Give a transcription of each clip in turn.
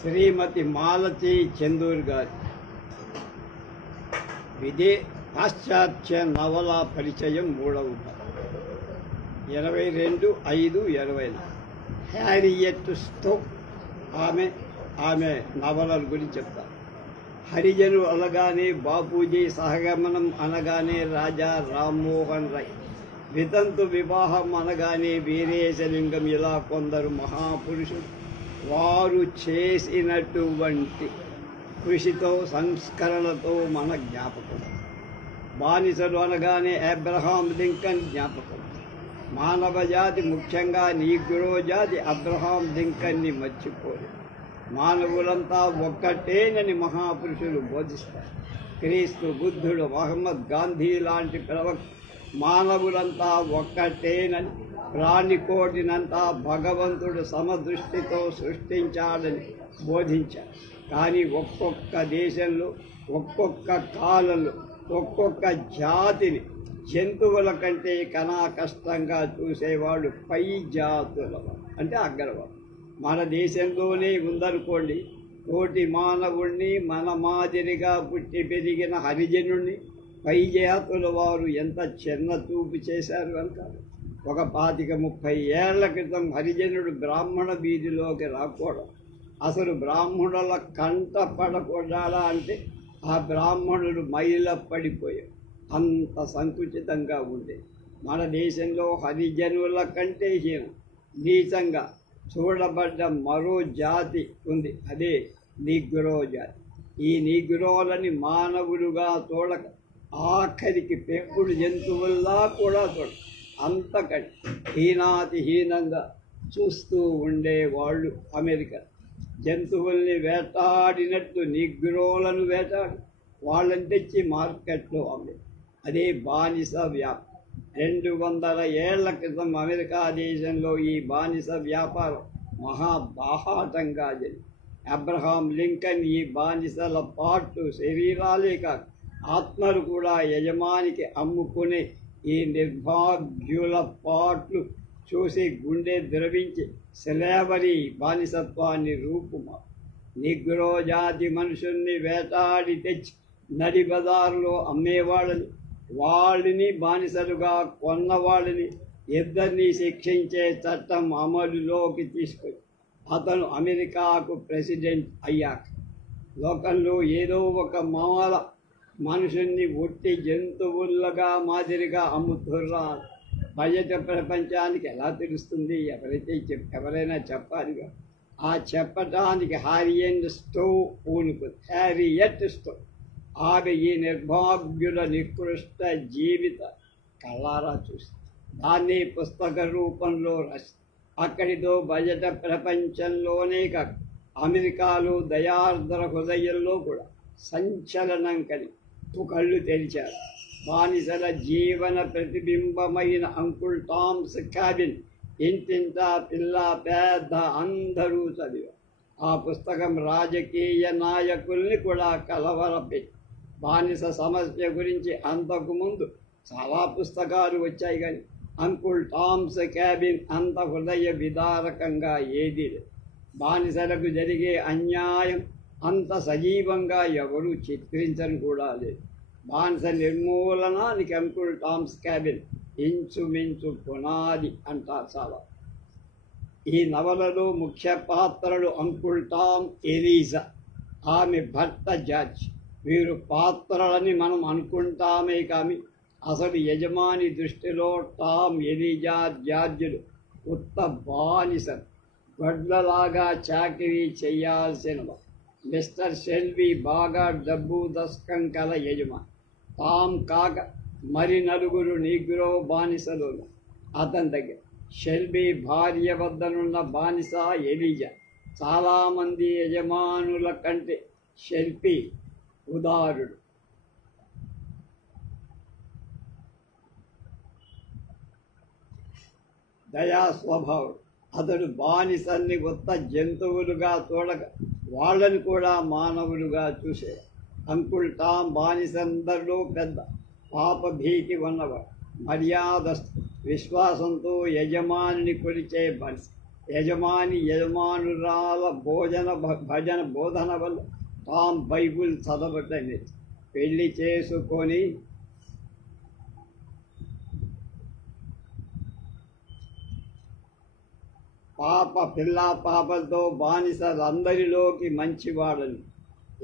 శ్రీమతి మాలతి చెందూర్ గారి పాశ్చాత్య నవల పరిచయం 3వ భాగం 22/5/20 హ్యారియట్ స్టోక్ ఆమె నవలల గురించి చెప్తారు. హరిజనులు అనగానే బాపూజీ, సహగమనం అనగానే రాజా రామ్మోహన్ రాయ్, వితంతు వివాహం అనగానే వీరేశలింగం, ఇలా కొందరు మహాపురుషులు వారు చేసినటువంటి కృషితో సంస్కరణతో మన జ్ఞాపకం. బానిసలు అనగానే అబ్రహాం లింకన్ జ్ఞాపకం. మానవ జాతి, ముఖ్యంగా నీగ్రో జాతి అబ్రహాం లింకన్ని మర్చిపోలేదు. మానవులంతా ఒక్కటేనని మహాపురుషులు బోధిస్తారు. క్రీస్తు, బుద్ధుడు, మహమ్మద్, గాంధీ లాంటి ప్రవక్త మానవులంతా ఒక్కటేనని, ప్రాణికోటినంతా భగవంతుడు సమదృష్టితో సృష్టించాడని బోధించాడు. కానీ ఒక్కొక్క దేశంలో, ఒక్కొక్క కాలంలో, ఒక్కొక్క జాతిని జంతువుల కంటే కనా కష్టంగా చూసేవాడు పై జాతుల అంటే అగ్రవాడు. మన దేశంలోనే ఉందనుకోండి, తోటి మానవుణ్ణి, మన మాదిరిగా పుట్టి పెరిగిన హరిజనుణ్ణి పై జాతుల వారు ఎంత చిన్న చూపు చేశారు అంటారు. ఒక 25-30 ఏళ్ల క్రితం హరిజనుడు బ్రాహ్మణ వీధిలోకి రాకూడదు. అసలు బ్రాహ్మణుల కంట పడకూడదా అంటే ఆ బ్రాహ్మణుడు మైల పడిపోయాడు. అంత సంకుచితంగా ఉండేది. మన దేశంలో హరిజనుల కంటే నీచంగా చూడబడ్డ మరో జాతి ఉంది, అదే నీగ్రో జాతి. ఈ నీగ్రోలని మానవులుగా చూడక ఆఖరికి పెంపుడు జంతువుల్లా కూడా చూడ, అంతకంటే హీనాతిహీనంగా చూస్తూ ఉండేవాళ్ళు అమెరికా. జంతువుల్ని వేటాడినట్టు నీగ్రోలను వేటాడి వాళ్ళని తెచ్చి మార్కెట్లో అమ్మే, అదే బానిస వ్యాపారం. 200 ఏళ్ల క్రితం అమెరికా దేశంలో ఈ బానిస వ్యాపారం మహాబాహాటంగా జరిగింది. అబ్రహాం లింకన్ ఈ బానిసల పార్ట్లు, శరీరాలే కాదు ఆత్మలు కూడా యజమానికి అమ్ముకునే ఈ నిర్భాగ్యుల పాట్లు చూసి గుండె ద్రవించి స్లేవరీ బానిసత్వాన్ని రూపుమా. నిగ్రో జాతి మనుషుల్ని వేటాడి తెచ్చి నడి బజారులో అమ్మేవాళ్ళని, వాళ్ళని బానిసలుగా కొన్నవాళ్ళని ఇద్దరిని శిక్షించే చట్టం అమలులోకి తీసుకొని అతను అమెరికాకు ప్రెసిడెంట్ అయ్యాక లోకంలో ఏదో ఒక మాల మనుషుల్ని ఒట్టి జంతువులుగా మాదిరిగా అమ్ముతుర్రా. బయట ప్రపంచానికి ఎలా తెలుస్తుంది? ఎవరైనా చెప్పాలిగా. ఆ చెప్పటానికి హ్యారియట్ స్టోక్ పూనుకుంది. హ్యారియట్ స్టోక్ ఆమె ఈ నిర్భాగ్యుల నికృష్ట జీవిత కళ్ళారా చూసి దాన్ని పుస్తక రూపంలో రాసి అక్కడితో బయట ప్రపంచంలోనే కాక అమెరికాలో దయార్ద్ర హృదయంలో కూడా సంచలనం కలిగి కళ్ళు తెరిచారు. బానిసల జీవన ప్రతిబింబమైన అంకుల్ టామ్స్ క్యాబిన్ ఇంటింటా పిల్ల పెద్ద అందరూ చదివారు. ఆ పుస్తకం రాజకీయ నాయకుల్ని కూడా కలవరపెట్టి, బానిస సమస్య గురించి అంతకుముందు చాలా పుస్తకాలు వచ్చాయి, కానీ అంకుల్ టామ్స్ క్యాబిన్ అంత హృదయ విదారకంగా ఏదీ లేదు. బానిసలకు జరిగే అన్యాయం అంత సజీవంగా ఎవరూ చిత్రించని కూడా లేదు. బానిస నిర్మూలనానికి అంకుల్ టామ్స్ క్యాబిన్ ఇంచుమించు పునాది అంటారు చాలా. ఈ నవలలో ముఖ్య పాత్రలు అంకుల్ టామ్, ఎలీజా, ఆమె భర్త జార్జ్. వీరు పాత్రలని మనం అనుకుంటామే కానీ అసలు యజమాని దృష్టిలో టామ్, ఎలీజా, జార్జులు ఉత్త బానిసలు, గొడ్లలాగా చాకిరీ చేయాల్సినవా. మిస్టర్ షెల్బీ బాగా డబ్బు దస్కం కల యజమాని. టామ్ కాక మరి 4 నీగ్రో బానిసలు అతని దగ్గర. షెల్బీ భార్య వద్దనున్న బానిస ఎలీజా. చాలామంది యజమానుల కంటే షెల్బీ ఉదారుడు. దయా స్వభావుడు. అతడు బానిసల్ని ఉత్త జంతువులుగా చూడక వాళ్ళని కూడా మానవులుగా చూసే. అంకుల్ టామ్ బానిసందరిలో పెద్ద, పాపభీతి ఉన్నవాడు, మర్యాదస్తు, విశ్వాసంతో యజమానిని కొలిచే బానిస. యజమానురాల భజన బోధన వల్ల తాం బైబుల్ చదవటని పెళ్లి చేసుకొని పాపలతో బానిసలందరిలోకి మంచివాడని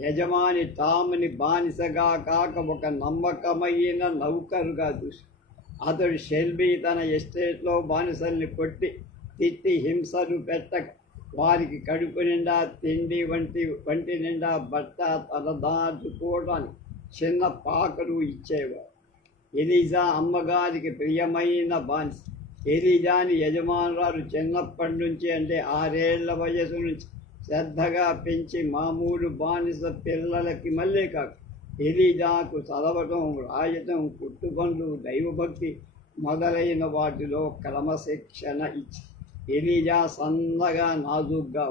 యజమాని తాముని బానిసగా కాక ఒక నమ్మకమైన నౌకరుగా చూసి అతడు షెల్బీ తన ఎస్టేట్లో బానిసల్ని కొట్టి తిట్టి హింసలు పెట్టక వారికి కడుపు నిండా తిండి వంటి నిండా బట్ట తలదాచుకోవడానికి చిన్న పాకలు ఇచ్చేవారు. ఎలీజా అమ్మగారికి ప్రియమైన బానిస. ఎలీజాని యజమానురాలు చిన్నప్పటి నుంచి అంటే 6 ఏళ్ల వయసు నుంచి శ్రద్ధగా పెంచి మామూలు బానిస పిల్లలకి మళ్ళీ కాక ఎలీజాకు చదవటం, రాయటం, కుట్టుపనులు, దైవభక్తి మొదలైన వాటిలో క్రమశిక్షణ ఇచ్చి ఎలీజా సన్నగా నాజుగ్గా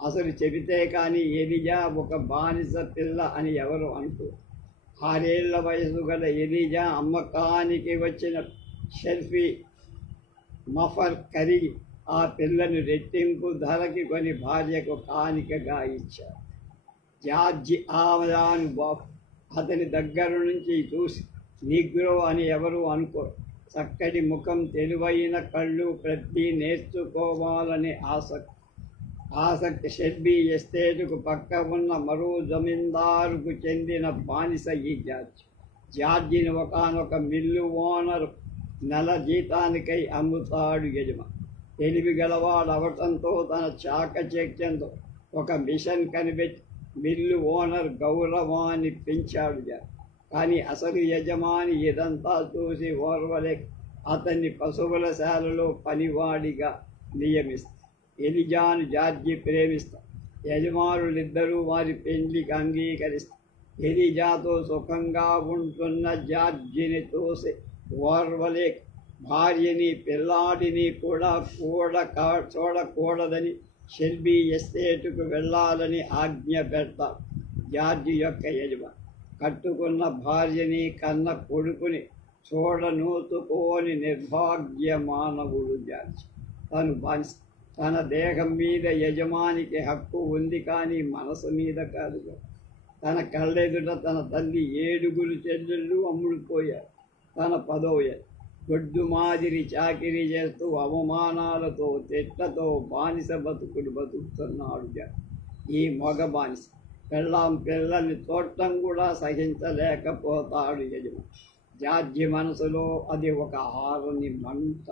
అసలు చెబితే కానీ ఎలీజా ఒక బానిస పిల్ల అని ఎవరు అనుకో. 6 ఏళ్ల వయసు గల ఎలీజా అమ్మకానికి వచ్చిన షెల్ఫీ మఫర్ కరిగి ఆ పిల్లను రెట్టింపు ధరకి కొని భార్యకు కానికగా ఇచ్చారు. జార్జి ఆమదానుబాబు అతని దగ్గర నుంచి చూసి నిగ్రో అని ఎవరు అనుకో. చక్కటి ముఖం, తెలివైన కళ్ళు, ప్రతి నేర్చుకోవాలనే ఆసక్తి. షెల్బీ ఎస్టేటుకు పక్క ఉన్న మరో జమీందారుకు చెందిన బానిస ఈ జార్జిని ఒకానొక మిల్లు ఓనర్ నెల జీతానికై అమ్ముతాడు యజమాని. తెలివి గలవాడు అవటంతో తన చాకచక్యంతో ఒక మిషన్ కనిపెట్టి మిల్లు ఓనర్ గౌరవాన్ని పెంచాడు. కానీ అసలు యజమాని ఇదంతా చూసి ఓర్వలేక అతన్ని పశువుల శాలలో పనివాడిగా నియమిస్తారు. ఎలిజాను జార్జి ప్రేమిస్తారు. యజమానులిద్దరూ వారి పెళ్లికి అంగీకరిస్తారు. ఎలిజాతో సుఖంగా ఉంటున్న జార్జిని తోసి ఓర్వలేక భార్యని పిల్లాడిని కూడా చూడకూడదని షెల్బీ ఎస్టేటుకు వెళ్ళాలని ఆజ్ఞ పెడతారు. జార్జి యొక్క యజమాని కట్టుకున్న భార్యని కన్న కొడుకుని చూడనోతుకోని నిర్భాగ్య మానవుడు జార్జి. తన దేహం మీద యజమానికి హక్కు ఉంది, కానీ మనసు మీద కాదు. తన కళ్ళెదుట తన తల్లి 7 చెల్లెళ్ళు అమ్ముడుపోయారు. తన 10వ ఏట గొడ్డు మాదిరి చాకిరీ చేస్తూ అవమానాలతో తిట్లతో బానిస బతుకుతున్నాడు. ఈ మగ బానిస పిల్లల్ని చూడటం కూడా సహించలేకపోతాడు యజమాని. జార్జి మనసులో అది ఒక ఆరని మంట.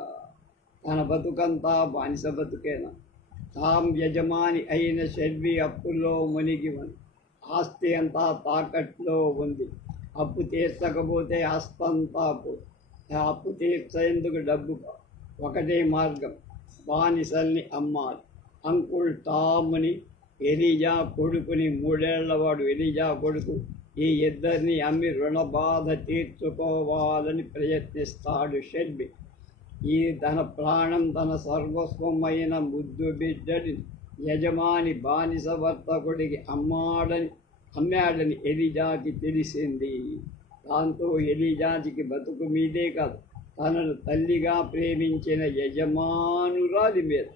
తన బతుకంతా బానిస బతుకేనా? యజమాని అయిన షెల్బీ అప్పుల్లో మునిగి ఉంది. ఆస్తి అంతా తాకట్లో ఉంది. అప్పు తీర్చకపోతే ఆస్తంతా అప్పు తీర్చేందుకు డబ్బు ఒకటే మార్గం, బానిసల్ని అమ్మాలి. అంకుల్ టామ్ని, ఎలీజా కొడుకుని, 3 ఏళ్లవాడు ఎలీజా కొడుకు, ఈ ఇద్దరిని అమ్మి రుణబాధ తీర్చుకోవాలని ప్రయత్నిస్తాడు షెల్బీ. తన ప్రాణం, తన సర్వస్వమైన ముద్దు బిడ్డని యజమాని బానిస వర్తకుడికి అమ్మాడని ఎలీజాకి తెలిసింది. దాంతో ఎలీజాకి బతుకు మీదే కాదు, తనను తల్లిగా ప్రేమించిన యజమానురాలి మీద,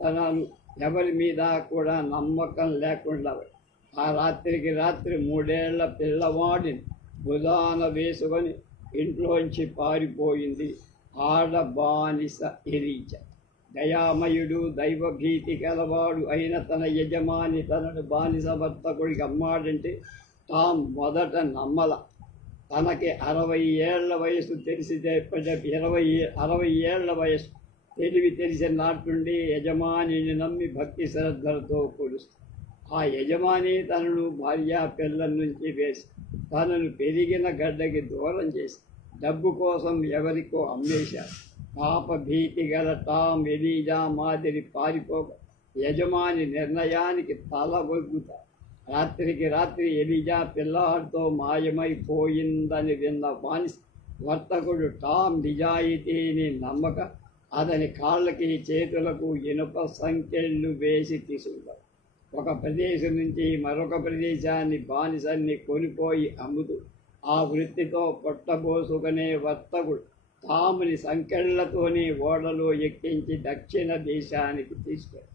తనను ఎవరి మీద కూడా నమ్మకం లేకుండా ఆ రాత్రికి రాత్రి 3 ఏళ్ల పిల్లవాడిని భుజాన వేసుకొని ఇంట్లోంచి పారిపోయింది ఆడ బానిస ఎలీజా. దయామయుడు, దైవభీతి కలవాడు అయిన తన యజమాని తనను బానిస వర్తకుడికి అమ్మాడంటే టామ్ మొదట నమ్మల. తనకి 60 ఏళ్ల వయసు తెలిసితే 60 ఏళ్ల వయసు తెలివి తెలిసిన నాటుండి యజమానిని నమ్మి భక్తి శ్రద్ధలతో కొలుస్తాడు. ఆ యజమాని తనను భార్య పిల్లల నుంచి వేసి తనను పెరిగిన గడ్డకి దూరం చేసి డబ్బు కోసం ఎవరికో అమ్మేశారు. పాప భీతి గల టామ్ ఎలీజా మాదిరి పారిపోక యజమాని నిర్ణయానికి తల ఒగ్గుతాడు. రాత్రికి రాత్రి ఎలీజా పిల్లాడితో మాయమైపోయిందని విన్న బానిస వర్తకుడు టామ్ నిజాయితీని నమ్మక అతని కాళ్ళకి చేతులకు ఇనుప సంకెళ్ళు వేసి తీసుకుంటాడు. ఒక ప్రదేశం నుంచి మరొక ప్రదేశాన్ని బానిసన్ని కొనిపోయి అమ్ముతూ ఆ వృత్తితో పొట్టబోసుకునే వర్తకుడు తాముని సంకెళ్లతోనే ఓడలో ఎక్కించి దక్షిణ దేశానికి తీసుకెళ్ళి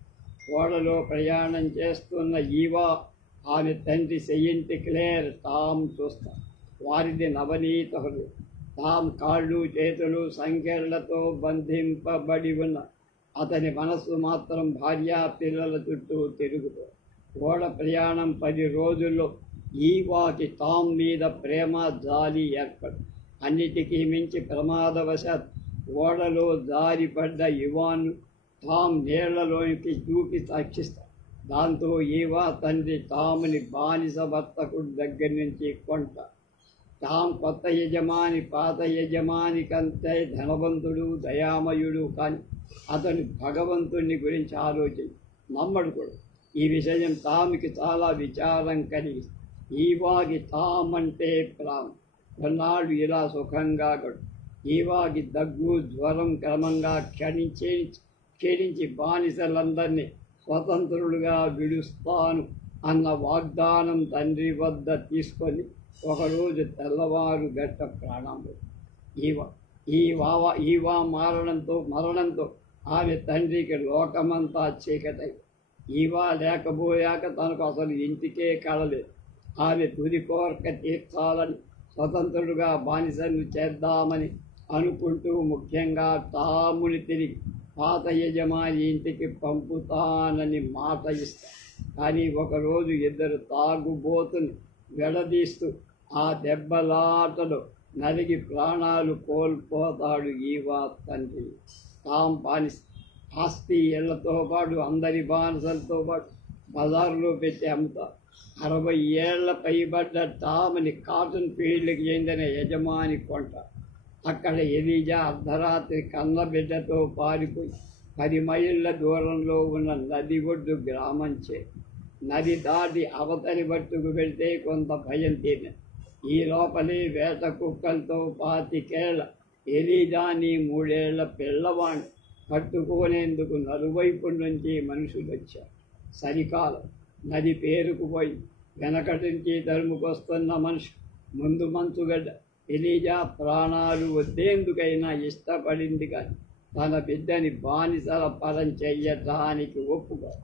ఓడలో ప్రయాణం చేస్తున్న ఈవా ఆమె తండ్రి సెయింట్ క్లేర్ టామ్ చూస్తారు. వారిది నవనీత హృదయం. టామ్ కాళ్ళు చేతులు సంకెళ్లతో బంధింపబడి ఉన్న అతని మనస్సు మాత్రం భార్యా పిల్లల చుట్టూ తిరుగుతుంది. ఓడ ప్రయాణం 10 రోజుల్లో ఈవాకి టామ్ మీద ప్రేమ జాలి ఏర్పడి అన్నిటికీ మించి ప్రమాదవశాత్ ఓడలో జారిపడ్డ ఇవాన్ను టామ్ నీళ్లలోనికి దూకి రక్షిస్తాడు. దాంతో ఈవా తండ్రి టామ్ని బానిస వర్తకుడి దగ్గర నుంచి కొంటాడు. టామ్ కొత్త యజమాని పాత యజమాని కంటే ధనవంతుడు దయామయుడు, కానీ అతను భగవంతుని గురించి ఆలోచించి నమ్మడు కూడా. ఈ విషయం టామ్కి చాలా విచారం కలిగిస్తుంది. ఈవాకి టామ్ అంటే ప్రాణం. కొన్నాళ్ళు ఇలా సుఖంగా గడు. ఈవాకి దగ్గు జ్వరం క్రమంగా క్షీణించి బానిసలందరినీ స్వతంత్రులుగా విడుస్తాను అన్న వాగ్దానం తండ్రి వద్ద తీసుకొని ఒకరోజు తెల్లవారు గట్ట ప్రాణంలో ఈవా మరణంతో ఆమె తండ్రికి లోకమంతా చీకటై. ఈవా లేకపోయాక తనకు అసలు ఇంటికే కళలేదు. ఆమె తుది కోరిక తీర్చాలని, స్వతంత్రుడుగా బానిసను చేద్దామని అనుకుంటూ ముఖ్యంగా టాముని తిరిగి పాత యజమాని ఇంటికి పంపుతానని మాట ఇస్తాడు. కానీ ఒకరోజు ఇద్దరు తాగుబోతుని విడదీస్తూ ఆ దెబ్బలాటలో నలిగి ప్రాణాలు కోల్పోతాడు ఈవా తండ్రి. టామ్ బానిస ఆస్తి ఇళ్లతో పాటు అందరి బానిసలతో పాటు బజారులో పెట్టి అమ్ముతారు. 60 ఏళ్ల పైబడ్డ టామ్ని కాటన్ ఫీల్డ్కి చెందిన యజమాని కొంటారు. అక్కడ ఎలీజా అర్ధరాత్రి కన్నబిడ్డతో పారిపోయి 10 మైళ్ళ దూరంలో ఉన్న నది ఒడ్డు గ్రామం నది దాటి అవతలి బట్టుకు వెళ్తే కొంత భయం తీరినది. ఈ లోపలే వేట కుక్కలతో 25 ఎలీజాని 3 ఏళ్ల పిల్లవాణ్ణి పట్టుకునేందుకు నలువైపు నుంచి మనుషులు వచ్చారు. చలికాలం, నది పేరుకుపోయి వెనకటి నుంచి తరుముకొస్తున్న మనిషి ముందు మంచుగడ్డ. ఎలీజా ప్రాణాలు వద్దేందుకైనా ఇష్టపడింది, కానీ తన బిడ్డని బానిసల పరం చెయ్యటానికి ఒప్పుకోరు.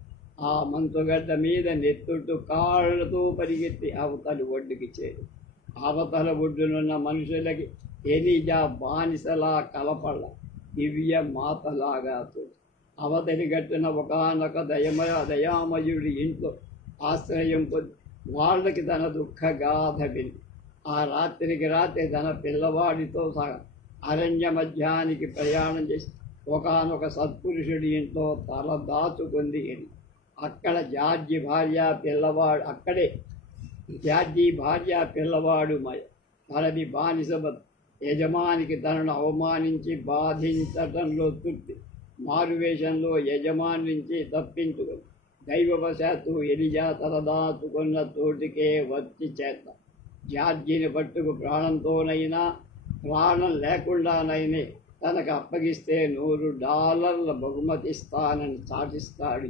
ఆ మంచుగడ్డ మీద నెత్తుట్టు కాళ్లతో పరిగెత్తి అవతలి ఒడ్డుకి చేరు. అవతల ఒడ్డునున్న మనుషులకి ఎలీజా బానిసలా కలపళ్ళ దివ్య మాతలాగా తోడు. అవతలి గట్టున ఒకనొక దయామయుడి ఇంట్లో ఆశ్రయం పొంది వాళ్ళకి తన దుఃఖగాథ విని ఆ రాత్రికి రాత్రి తన పిల్లవాడితో సహా అరణ్య మధ్యానికి ప్రయాణం చేసి ఒకనొక సత్పురుషుడి ఇంట్లో తల దాచుకుంది. అక్కడ జార్జి భార్య పిల్లవాడు మయ. తనది బానిస యజమానికి తనను అవమానించి బాధించటంలో తృప్తి. మారువేషంలో యజమాని నుంచి తప్పించుకుంది. దైవవశాత్తు ఎలిజా తలదాచుకున్న తోటికే వచ్చి చేత జార్జిని పట్టుకు ప్రాణం లేకుండానైనా తనకు అప్పగిస్తే $100 బహుమతి ఇస్తానని చాటిస్తాడు.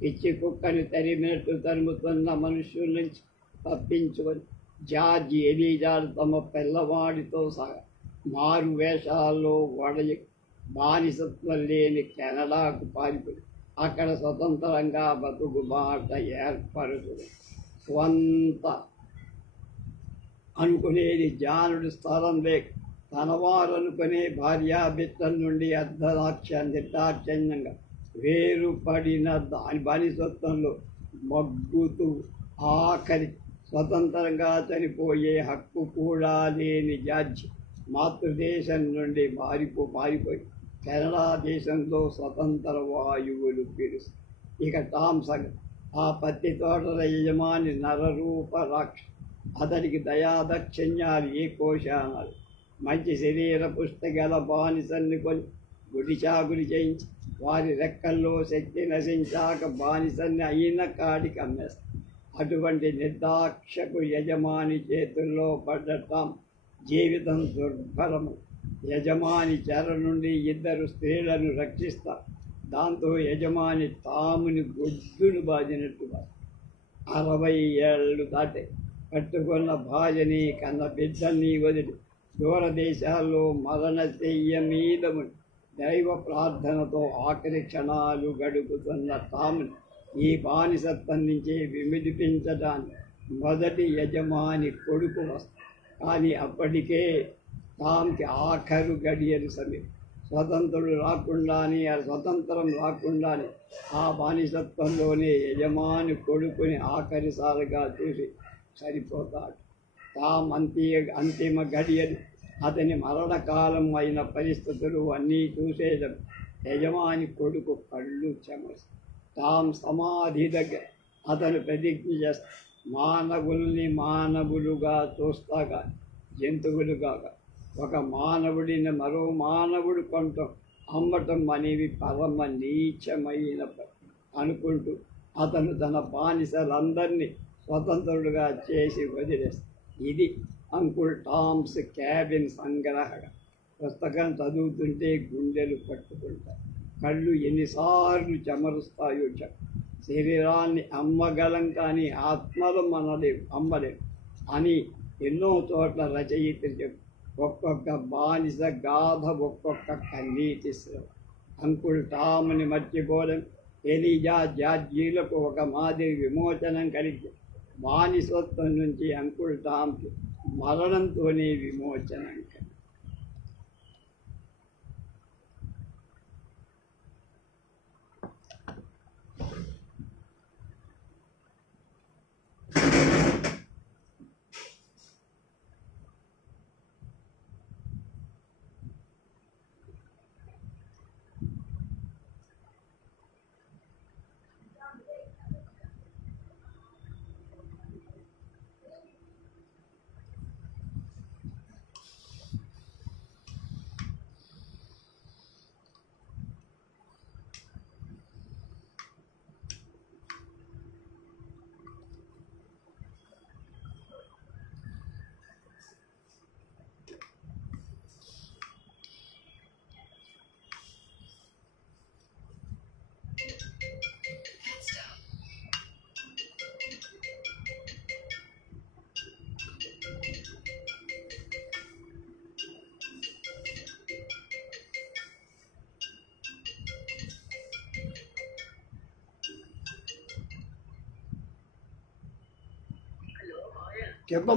పిచ్చి కుక్కని తరిమినట్టు తరుముతున్న మనుషుల నుంచి తప్పించుకొని జార్జి ఎలీజాలు తమ పిల్లవాడితో సహా మారు వేషాల్లో బానిసత్వం లేని కెనడాకు పారిపోయి అక్కడ స్వతంత్రంగా బతుకుబాట ఏర్పరుచుడు. స్వంత అనుకునేది జానుడు స్థలం లేక తనవారనుకునే భార్యాభిత్తల నుండి నిర్దాక్షిణ్యంగా వేరుపడిన దాని బానిసత్వంలో మగ్గుతూ ఆఖరి స్వతంత్రంగా చనిపోయే హక్కు కూడా లేని జార్జి మాతృదేశం నుండి పారిపోయి కెనడా దేశంలో స్వతంత్ర వాయువులు పీలుస్తాయి. ఇక టామ్ సంగతి. ఆ పత్తి తోటల యజమాని నరరూప రాక్ష. అతనికి దయాదక్షిణ్యాలు ఏ కోశానాలు. మంచి శరీర పుష్టి గల బానిసల్ని కొని గుడిచాగుడి చేయించి వారి రెక్కల్లో శక్తి నశించాక బానిసల్ని అయిన కాడికి అమ్మేస్తారు. అటువంటి నిర్దాక్షకు యజమాని చేతుల్లో పడ్డటం జీవితం దుర్భరము. యజమాని చెర నుండి 2 స్త్రీలను రక్షిస్తారు. దాంతో యజమాని తాముని గొడ్డును బాజినట్టుగా 60 ఏళ్ళు దాటే పట్టుకున్న భార్యని కన్న బిడ్డల్ని వదిలి దూరదేశాల్లో మరణశయ్య మీద దైవ ప్రార్థనతో ఆఖరి క్షణాలు గడుపుతున్న తాము ఈ బానిసత్వం నుంచి విమిడిపించడానికి మొదటి యజమాని కొడుకు వస్తాడు. కానీ అప్పటికే తాంకి ఆఖరు గడియలు సమీపం. స్వతంత్రం రాకుండానే ఆ బానిసత్వంలోనే యజమాని కొడుకుని ఆఖరిసారిగా చూసి సరిపోతాడు. అంతిమ గడియలు అతని మరణకాలం అయిన పరిస్థితులు అన్నీ చూసేయడం యజమాని కొడుకు కళ్ళు చెమరు. సమాధి దగ్గర అతను ప్రతిజ్ఞ చేస్తాడు, మానవుల్ని మానవులుగా చూస్తాగా జంతువులుగా ఒక మానవుడిని మరో మానవుడు కొంటాం అమ్మటం అనేవి పరమ నీచమైన అనుకుంటూ అతను తన బానిసలందరినీ స్వతంత్రులుగా చేసి వదిలేస్తాడు. ఇది అంకుల్ టామ్స్ క్యాబిన్ సంగ్రహ పుస్తకం చదువుతుంటే గుండెలు పట్టుకుంటాయి, కళ్ళు ఎన్నిసార్లు చెమరుస్తాయో శరీరాన్ని అమ్మగలం కానీ ఆత్మలు అమ్మలేం అని ఎన్నో చోట్ల రచయితలు చెప్పు. ఒక్కొక్క బానిస గాథ ఒక్కొక్క కన్నీటి శ్రమ. అంకుల్ టామ్ని మర్చిపోవడం ఎలిజా జార్జీలకు ఒక మాదిరి విమోచనం కలిగి బానిసత్వం నుంచి అంకుల్ టామ్కి మరణంతోనే విమోచనం కలిగి. చెప్ప